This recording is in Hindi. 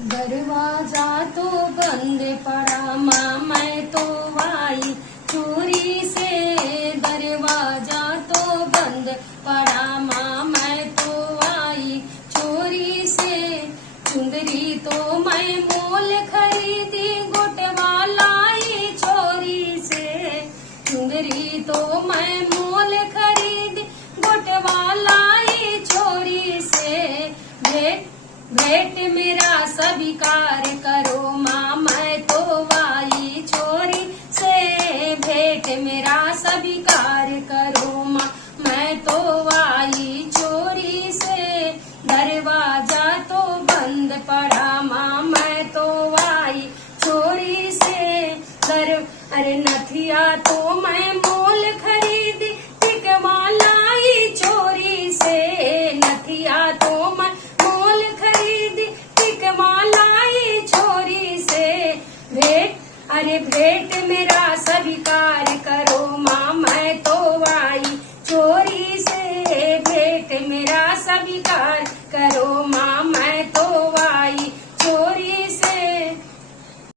दरवाजा तो बंद पड़ा माँ, मैं तो आई चोरी से। दरवाजा तो बंद पड़ा माँ, मैं तो आई चोरी से। चुंदरी तो मैं मोल खरीदी, गोटवा लाई चोरी से। चुंदरी तो मैं मोल खरीदी, गोटवा लाई चोरी से। भेंट मेरा स्वीकार करो माँ, मैं तो आई चोरी से। भेंट मेरा स्वीकार करो माँ, मैं तो आई चोरी से। दरवाजा तो बंद पड़ा माँ, मैं तो आई चोरी से। अरे नथिया तो मैं मोल खरीदी, टिकवा लाई चोरी से। नथिया तो मैं मोल खरीदी, टिकवा लाई चोरी से। भेंट मेरा स्वीकार करो